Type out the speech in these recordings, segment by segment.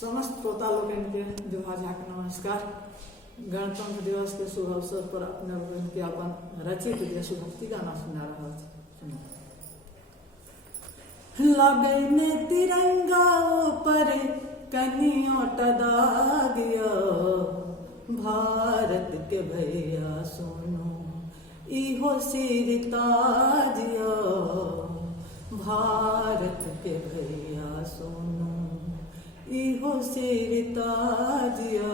समस्त श्रोता लोग के विभाजा के नमस्कार। गणतंत्र दिवस के शुभ अवसर पर अपने लोगन के अपन रचित देशभक्ति गाना सुना रहा लगने तिरंगा पर कनियोट दागिया भारत के भैया सोनो इहो सिर ताजिया भारत के भैया सोनो इहो सिर ताजिया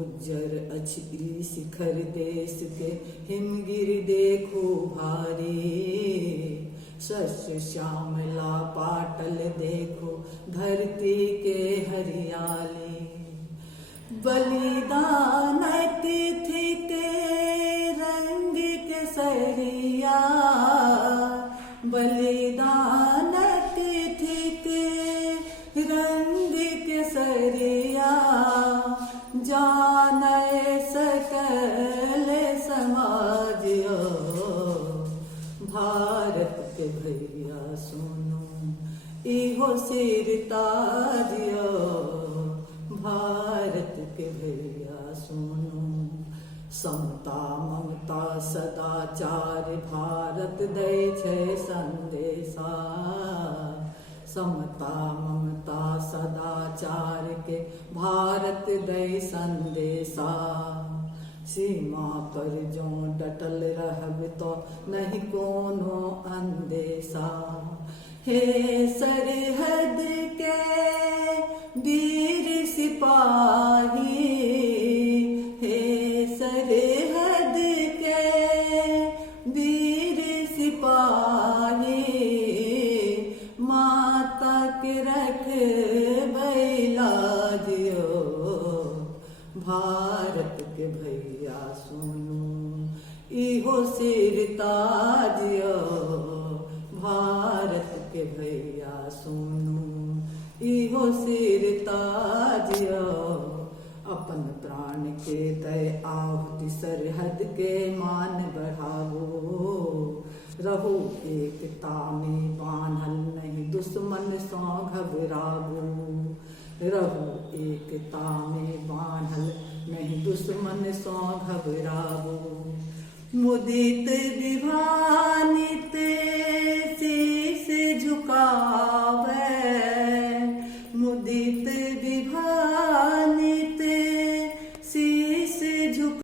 उज्जर अछि शिखर देश के हिमगिर देखो भारी शस्य श्यामला पाटल देखो धरती के हरियाली बलिदान तिथि के रंग के सरिया बलिदान तिथि के रंग के सरिया जाने सकल समाज भारत के भैया सुनो इहो सिर ताजिया भारत के भैया सुनो समता ममता सदाचार भारत दै छै संदेशा समता ममता सदाचार के भारत दै संदेशा सीमा पर जो डटल रहब तो नहीं कोनो अंदेशा हे सरहद के वीर सिपाही हे सरहद के वीर सिपाही माता के रख बैलाजियो भारत के भैया सुनो इहो सिर ताजियो भारत के भैया सुनो इहो सिर ताजियो अपन प्राण के दय आहुति सरहद के मान बढ़ावो रहो एकता में बान्हल नहीं दुश्मन सो घबरावो रहो एकता में बान्हल नहीं दुश्मन सो घबरावो मुदित विभा